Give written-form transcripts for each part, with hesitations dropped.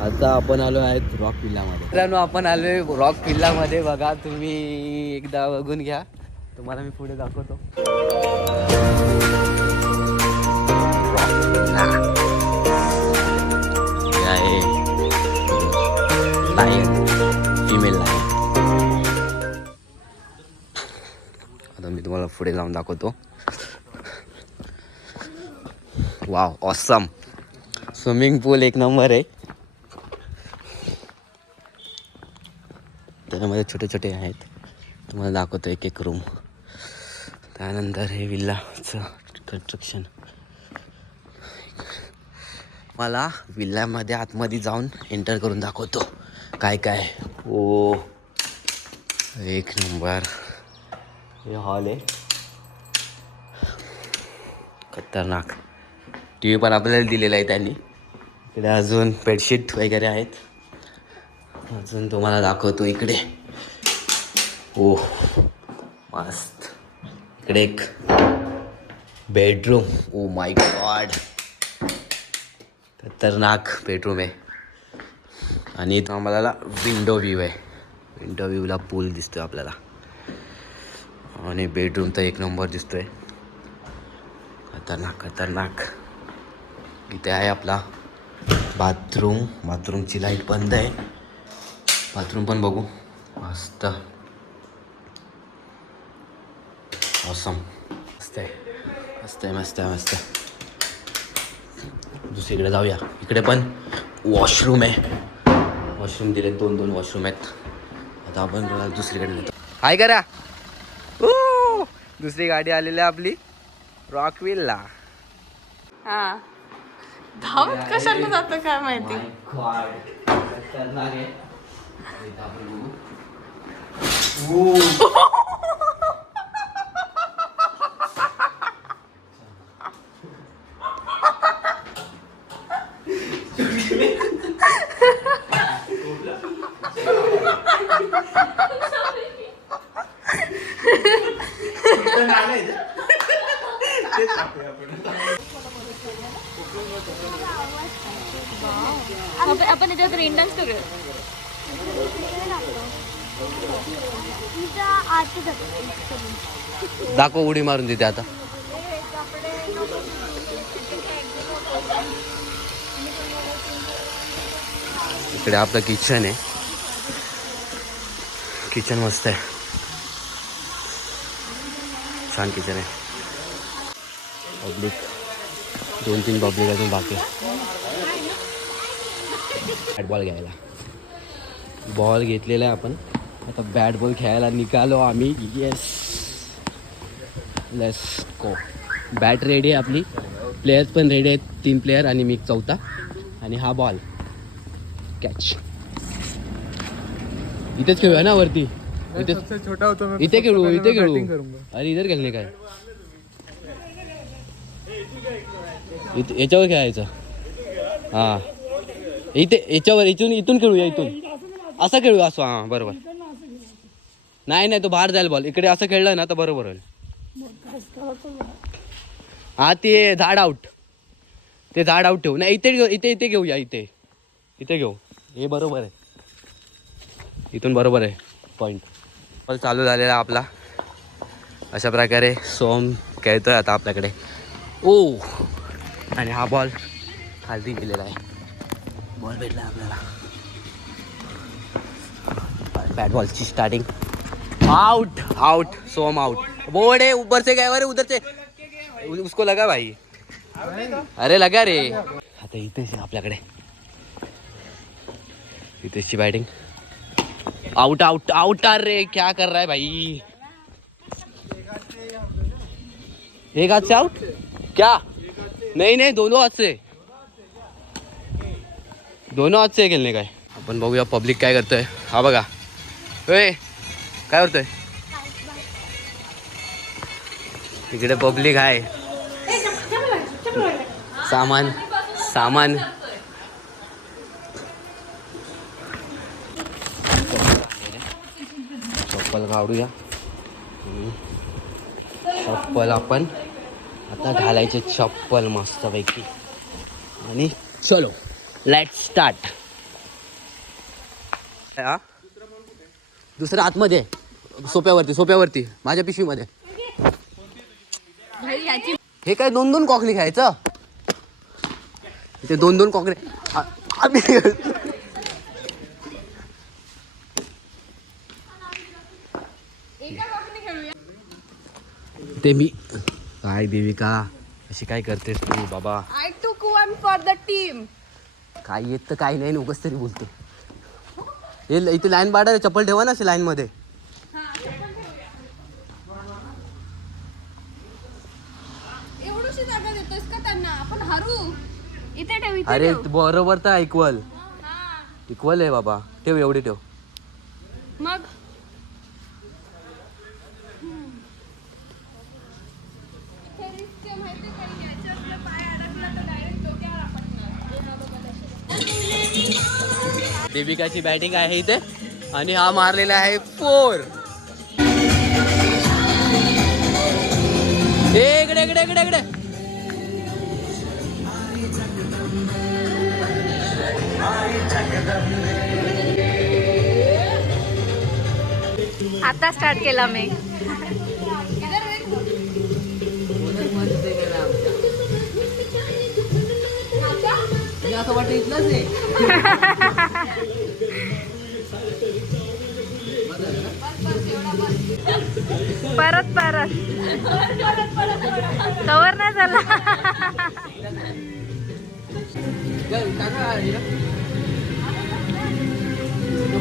आता आपण आलो आहेत रॉक किल्ल्यामध्ये. मित्रांनो आपण आलोय रॉक किल्ल्यामध्ये. बघा तुम्ही एकदा बघून घ्या, तुम्हाला मी पुढे दाखवतो. आहे लायन, फिमेल लायन. आता मी तुम्हाला पुढे जाऊन दाखवतो. Wow, awesome. स्विमिंग पूल एक नंबर आहे. त्याच्यामध्ये छोटे छोटे आहेत, तुम्हाला दाखवतो एक एक रूम. त्यानंतर हे विल्लाचं कन्स्ट्रक्शन. मला विल्ल्यामध्ये आतमध्ये जाऊन एंटर करून दाखवतो काय काय. ओ एक नंबर. हे हॉल आहे, खतरनाक. टी व्ही पण आपल्याला दिलेला आहे त्यांनी. इकडे अजून बेडशीट वगैरे आहेत. अजून तुम्हाला दाखवतो इकडे. ओ मस्त. इकडे एक बेडरूम. ओ माय गॉड, खतरनाक बेडरूम आहे. आणि इथं आम्हाला विंडो व्ह्यू आहे. विंडो व्ह्यूला पूल दिसतोय आपल्याला. आणि बेडरूम तर एक नंबर दिसतोय, खतरनाक खतरनाक. इथे आहे आपला बाथरूम. बाथरूमची लाईट बंद आहे. बाथरूम पण बघू. मस्त ऑसम. मस्त आहे, मस्त आहे, मस्त आहे, मस्त. दुसरीकडे जाऊया. इकडे पण वॉशरूम आहे. वॉशरूम दिले, 2 वॉशरूम आहेत. आता आपण दुसरीकडे जातो. हाय करा. दुसरी गाडी आलेली आहे आपली रॉकविलला. हा, धावत कशाला जातं काय माहिती. आपण याच्यात रेन डान्स करूया. दाखव, उडी मारून देते आता. इकडे आपलं किचन आहे. किचन मस्त आहे, छान किचन आहे. पब्लिक 2-3 पब्लिक अजून बाकी. बॅट बॉल घ्यायला, बॉल घेतलेला आहे आपण. आता बॅट बॉल खेळायला निघालो आम्ही. Yes, let's go. Bat ready आहे आपली, प्लेयर्स पण रेडी आहेत. 3 प्लेयर आणि मी 4था. आणि हा बॉल कॅच. इथेच खेळूया ना वरती. इथेच छोटा होतो. इथे खेळू, इथे खेळू. अरे इधर खेळणे काय, याच्यावर खेळायचं. हां इथे, याच्यावर, इथून खेळूया. इथून असं खेळू, असं. हां बरोबर. नाही तो बाहेर जाईल बॉल. इकडे असं खेळलं ना तर बरोबर होईल. हा ते झाड आउट. ते झाड आउट ठेवू. नाही इथे घेऊया. इथे घेऊ. हे बरोबर आहे. इथून बरोबर आहे पॉईंट. बॉल चालू झालेला आपला. अशा प्रकारे सोम खेळतोय आता आपल्याकडे. ओ, आणि हा बॉल खाली गेलेला आहे. बॉल भेटला आपल्याला. बॅट बॉलची starting. Out, out, some out. Board है ऊपर से गया, उधर से उसको लगा भाई. अरे लगा रे. आता इथेच आपल्याकडे, इथेची बॅटिंग. Out out out. अरे क्या कर रहा है भाई. एक हाथ से आउट क्या. नहीं दोनों हाथ से खेळणे काय. आपण बघूया पब्लिक काय करतोय. हा बघा, काय करतोय इकडे. पब्लिक आहे. सामान चप्पल काढूया. चप्पल आपण आता घालायचे. चप्पल मस्तपैकी. आणि चलो लेट्स स्टार्ट. हा दुसरं आतमध्ये आहे. सोप्यावरती माझ्या पिशवीमध्ये. हे काय 2-2 कॉकरी खायचं. ते 2-2 कॉकरी ते मी काय देविका अशी काय करतेस तू बाबा. I took one for the team. काय येत तर काही नाही उगाच तरी बोलते. हे इथे लाईन पाडा चप्पल ठेवा ना लाईन मध्ये. एवढीशी जागा देतोस का त्यांना. आपण हरू इथे ठेव इथे अरे ठेव. बरोबर तर इक्वल आहे बाबा. ठेव एवढी ठेव. मग देविकाची बॅटिंग आहे इथे आणि हा मारलेला आहे 4. इकडे इकडे इकडे इकडे. आता स्टार्ट केला मी. असं वाटतं इथलंच आहे. परत कवर नाही झाला.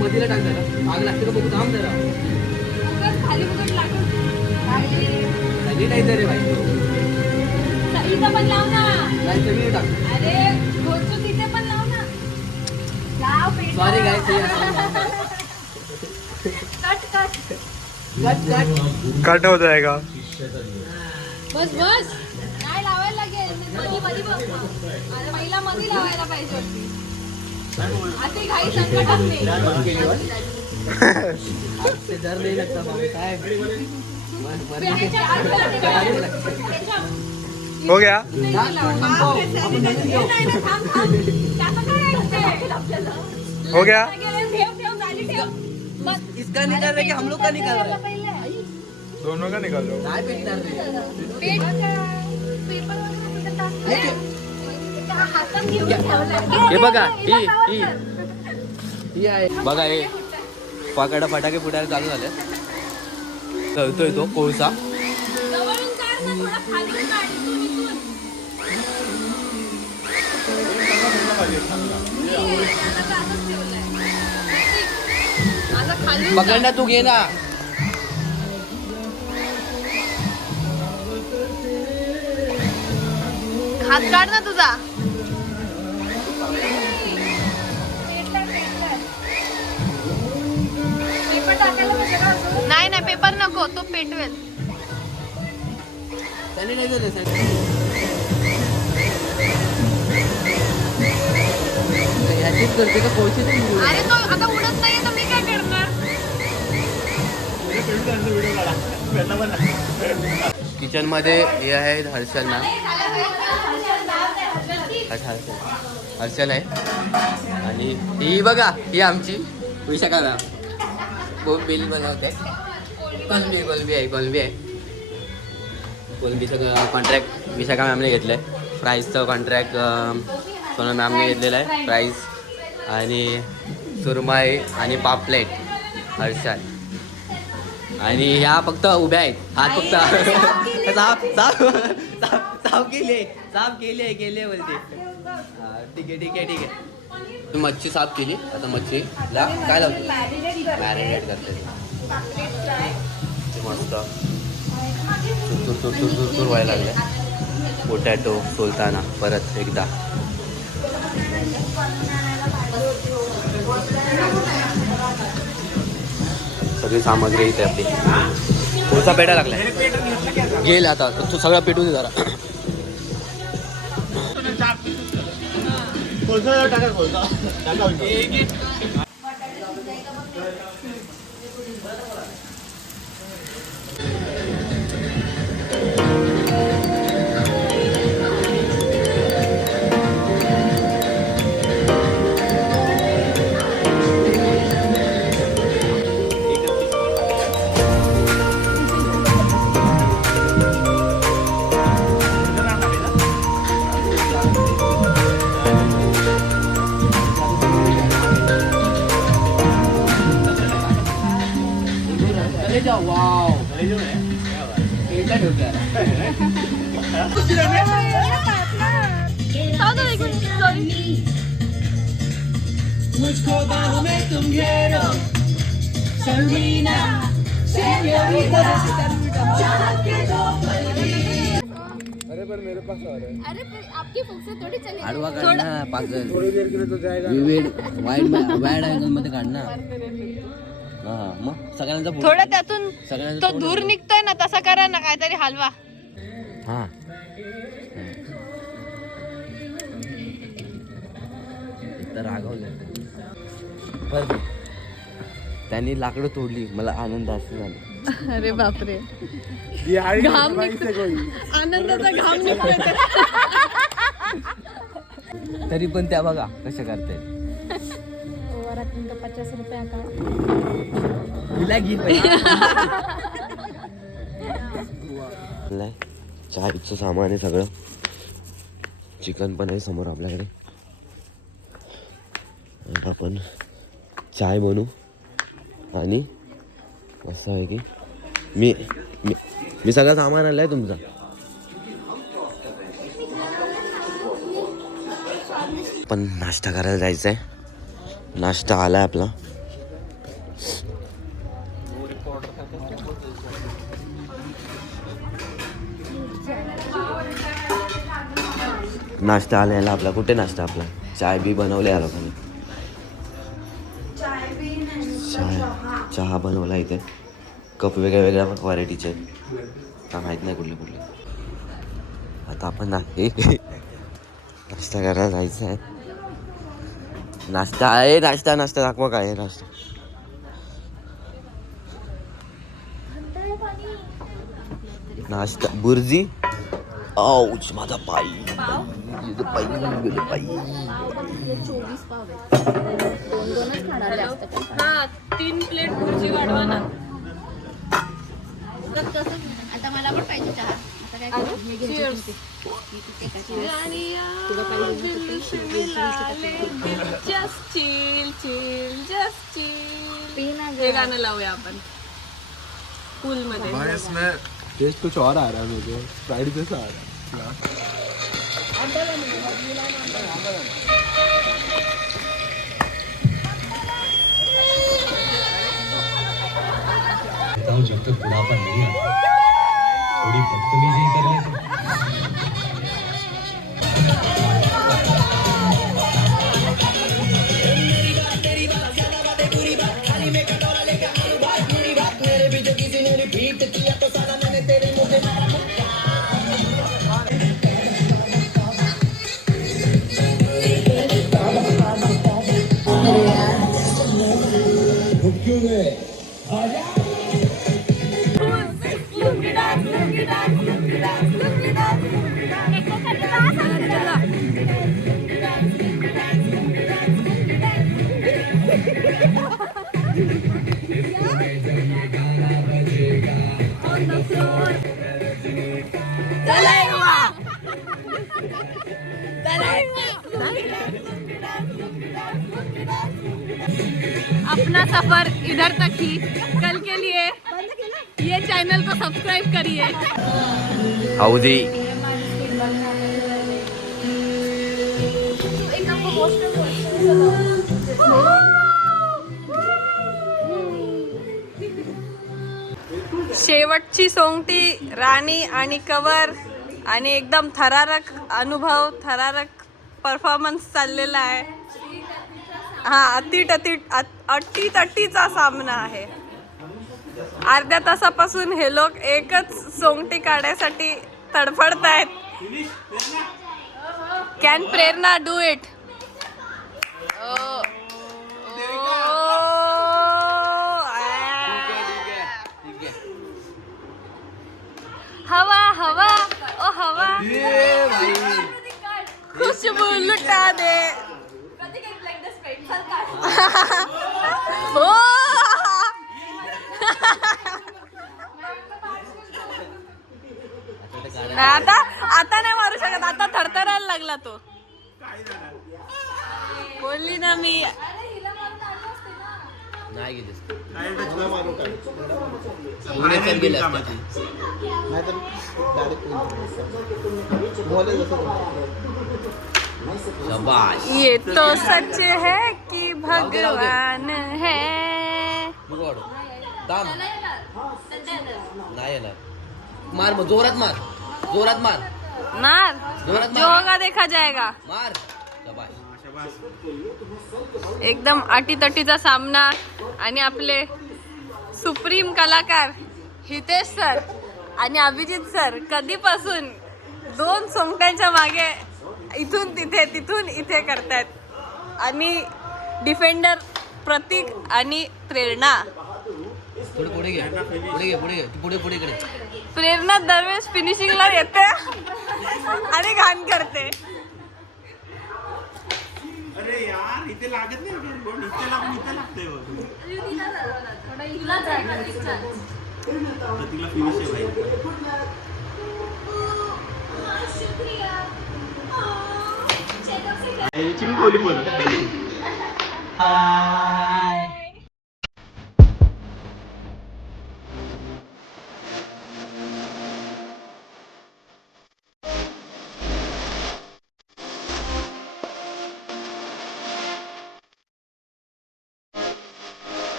मधीला टाक जरा. आग लागते का बघू. थांब जरा. खाली नाही रे भाई. इथं पण लाव ना. सगळी टाक. अरे घोचू तिथे पण लाव ना. लाव पेट. सॉरी गाय. कट हो जाएगा. बस नाही लावायला लागेल. मध्ये बघ. अरे पहिला मध्ये लावायला पाहिजे होती. अति घाई संकटात नाही. डर नाही लगता बाबा काय. हो गया. हो गया. इसका निकाल रहे कि हम लोग का निकाल रहे. दोनों का निकाल लो. काय पेटणार रे. हे बघा ही आहे बघा. हे फटाके फुटायला चालू झाले. जळतोय तो कोळसा. पकड ना तू. घे ना. हात काढ ना तुझा. नाही पेपर नको. तो पेटवेल. सॅनिटायझर आहे. ह्याचीच करते का कोळशी. अरे तो आता उडत नाही तर मी काय करणार. किचन मध्ये हे आहेत हर्षल मॅम. हर्षल आहे आणि ही बघा ही आमची विशाखा मॅम. खूप बिल बनवते. कोलंबी आहे. कोलंबीचं कॉन्ट्रॅक्ट विशाखा मॅमने घेतलं आहे. फ्राईजचं कॉन्ट्रॅक्ट सोनल मॅमने घेतलेलं आहे. फ्राईज आणि सुरमई आणि पापलेट हर्षल. आणि ह्या फक्त उभ्या आहेत. हात फक्त साफ केले बोलते. ठीक आहे. मच्छी साफ केली. आता मच्छीला काय लावते. मॅरिनेट करते. मस्त चुरचुर व्हायला लागले. पोटॅटो सोलताना परत एकदा. सगळी सामग्री इथे आपली. कोळसा पेटा लागलाय. गेल आता तू सगळा पेटून दे जरा. अरे पर मेरे पास आ रहा है. अरे आपकी फुकसे थोडी चली आडवा काढ ना पागल थोड़ी देर के लिए तो जाएगा. वाईड अँगल मध्ये काढ ना. हा मग सगळ्यांचा थोडं त्यातून सगळ्यांचा तो दूर निघतोय ना तसा करा ना काहीतरी हलवा. हा तर रागवलं बरं त्यांनी लाकडं तोडली मला आनंद असं झाला. अरे बापरे ये आई घाम भाई से कोई. आनंदाचा घाम निघतोय. तरी पण त्या बघा कशा करतायत. वरातून 50 रुपये का तिला घे चायचं सामान आहे सगळं. चिकन पण आहे समोर आपल्याकडे. आता आपण चाय बनवू आणि मस्त आहे की मी मी मी सगळं सामान आणलं आहे तुमचं. पण नाश्ता करायला जायचं आहे. नाश्ता आला आहे आपला. नाश्ता आला याला आपला. कुठे नाश्ता आपला. चाय बी बनवले या लोकांनी. चहा बनवला इथे. कप वेगळ्या वेगळ्या व्हरायटीचे आहेत. का माहीत नाही कुठले कुठले. आता आपण नाश्ता करायला जायचं आहे. नाश्ता आहे. नाश्ता दाखवा काय आहे नाश्ता. नाश्ता बुर्जी. औच माझा पायी गेलं पायी. 24 पाव आहे. 2-2च खाणार जास्त. हा 3 प्लेट भुर्जी वाढवा ना. आता मला पण पाहिजे चहा. आता काय करू? मी घेते. हे गाणं लावूया आपण पूल मध्ये. भाई इसमें टेस्ट कुछ और आ रहा है मुझे. फ्राइड जैसा आ रहा है. जब तक बुढ़ापा नहीं आता थोड़ी बदतमीजी कर लेते. अपना सफर इधर तक ही. कल के लिए ये चैनल को सब्सक्राइब करिए. हौदी शेवटची सोंगटी राणी आणि कवर आणि एकदम थरारक अनुभव, थरारक परफॉर्मन्स चाललेला आहे. हा अटीतटीचा सामना आहे. अर्ध्या तासापासून हे लोक एकच सोंगटी काढण्यासाठी तडफडत आहेत. Can Prerna do it. हवा हवा ओ हवा खुशबू लुटा दे. हो आता नाही मारू शकत. आता थरथरायला लागला तो. बोलली ना मी. नाही गेलीस पुन्हा मारून काढ. पुणे पण गेले असते. नाहीतर direct मोले जसं शाबाश. ये तो सच है कि भगवान है. नको वाढू. दाम नाही येणार. मार मग जोरात मार. जोरात मार. मार जोरात जो मार. होगा देखा जाएगा. मार. शाबाश. एकदम अटीतटीचा सामना आणि आपले सुप्रीम कलाकार हितेश सर आणि अभिजित सर कधीपासून 2 सोंगट्यांच्या मागे इथून तिथे तिथून इथे करतायत. आणि डिफेंडर प्रतीक आणि प्रेरणा. थोडे पुढे घे. पुढे घे. पुढे घे. पुढे पुढे इकडे. प्रेरणा दरवेळेस फिनिशिंगला येते आणि घाण करते. अरे यार इथे लागत नाही गोड. इथे लागून इथे लागतंय बघ. प्रतीकला फिनिश आहे भाई. चिंगोली बोल.